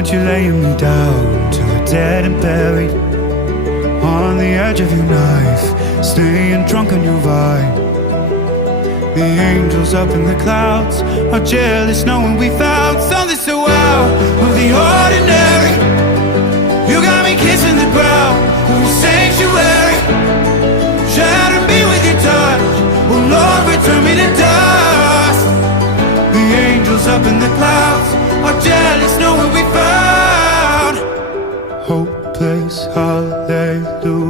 want you laying me down till we're dead and buried, on the edge of your knife, staying drunk on your vine. The angels up in the clouds are jealous knowing we found something so out of the ordinary. You got me kissing the ground of your sanctuary, shatter me with your touch, oh Lord, return me to dust. The angels up in the clouds are jealous knowing we found hopeless hallelujah.